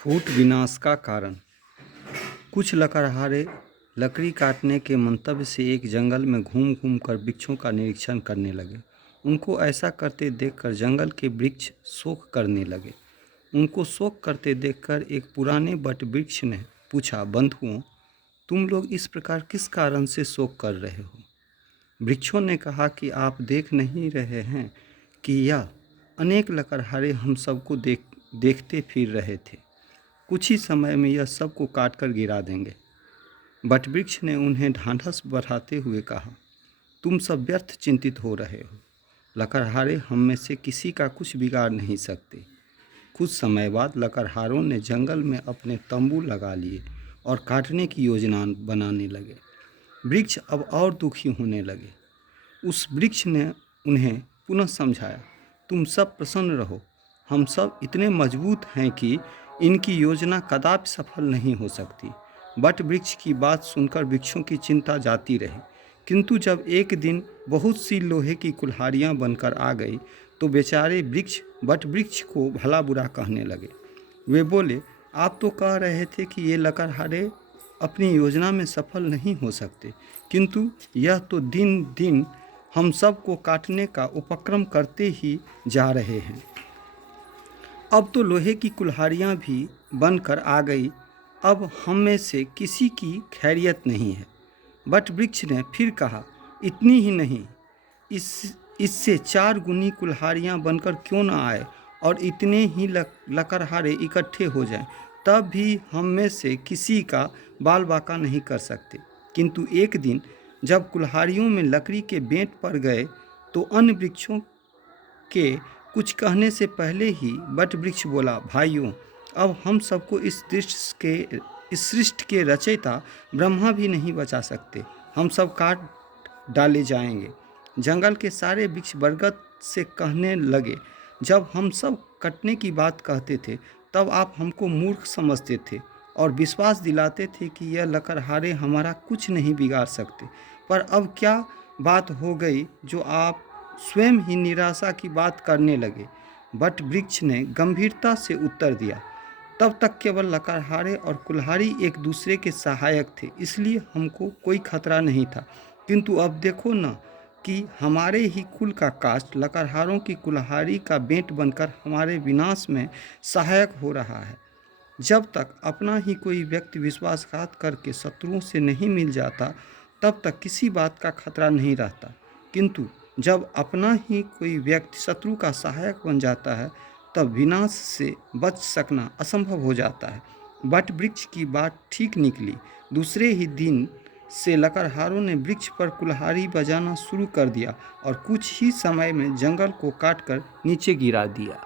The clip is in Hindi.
फूट विनाश का कारण। कुछ लकड़हारे लकड़ी काटने के मंतव्य से एक जंगल में घूम घूम कर वृक्षों का निरीक्षण करने लगे। उनको ऐसा करते देखकर जंगल के वृक्ष शोक करने लगे। उनको शोक करते देखकर एक पुराने बट वृक्ष ने पूछा, बंधुओं, तुम लोग इस प्रकार किस कारण से शोक कर रहे हो? वृक्षों ने कहा कि आप देख नहीं रहे हैं कि यह अनेक लकड़हारे हम सबको देखते फिर रहे थे। कुछ ही समय में यह सबको काटकर गिरा देंगे। बटवृक्ष ने उन्हें ढांढस बढ़ाते हुए कहा, तुम सब व्यर्थ चिंतित हो रहे हो। लकड़हारे हम में से किसी का कुछ बिगाड़ नहीं सकते। कुछ समय बाद लकड़हारों ने जंगल में अपने तंबू लगा लिए और काटने की योजना बनाने लगे। वृक्ष अब और दुखी होने लगे। उस वृक्ष ने उन्हें पुनः समझाया, तुम सब प्रसन्न रहो। हम सब इतने मजबूत हैं कि इनकी योजना कदापि सफल नहीं हो सकती। बट वृक्ष की बात सुनकर वृक्षों की चिंता जाती रही, किंतु जब एक दिन बहुत सी लोहे की कुल्हाड़ियाँ बनकर आ गई तो बेचारे बट वृक्ष को भला बुरा कहने लगे। वे बोले, आप तो कह रहे थे कि ये लकड़हारे अपनी योजना में सफल नहीं हो सकते, किंतु यह तो दिन दिन हम सब को काटने का उपक्रम करते ही जा रहे हैं। अब तो लोहे की कुल्हाड़ियाँ भी बनकर आ गई। अब हम में से किसी की खैरियत नहीं है। बट वृक्ष ने फिर कहा, इतनी ही नहीं, इससे 4 गुनी कुल्हाड़ियाँ बनकर क्यों न आए और इतने ही लकड़हारे इकट्ठे हो जाएं, तब भी हम में से किसी का बाल बाका नहीं कर सकते। किंतु एक दिन जब कुल्हाड़ियों में लकड़ी के बेंट पड़ गए तो अन्य वृक्षों के कुछ कहने से पहले ही बट वृक्ष बोला, भाइयों, अब हम सबको इस सृष्टि के रचयिता ब्रह्मा भी नहीं बचा सकते। हम सब काट डाले जाएंगे। जंगल के सारे वृक्ष बरगद से कहने लगे, जब हम सब कटने की बात कहते थे तब आप हमको मूर्ख समझते थे और विश्वास दिलाते थे कि यह लकड़हारे हमारा कुछ नहीं बिगाड़ सकते। पर अब क्या बात हो गई जो आप स्वयं ही निराशा की बात करने लगे? बट वृक्ष ने गंभीरता से उत्तर दिया, तब तक केवल लकड़हारे और कुल्हाड़ी एक दूसरे के सहायक थे, इसलिए हमको कोई खतरा नहीं था। किंतु अब देखो न कि हमारे ही कुल का काष्ठ लकड़हारों की कुल्हाड़ी का बेंट बनकर हमारे विनाश में सहायक हो रहा है। जब तक अपना ही कोई व्यक्ति विश्वासघात करके शत्रुओं से नहीं मिल जाता, तब तक किसी बात का खतरा नहीं रहता, किंतु जब अपना ही कोई व्यक्ति शत्रु का सहायक बन जाता है, तब विनाश से बच सकना असंभव हो जाता है। बट वृक्ष की बात ठीक निकली। दूसरे ही दिन से लकड़हारों ने वृक्ष पर कुल्हाड़ी बजाना शुरू कर दिया और कुछ ही समय में जंगल को काटकर नीचे गिरा दिया।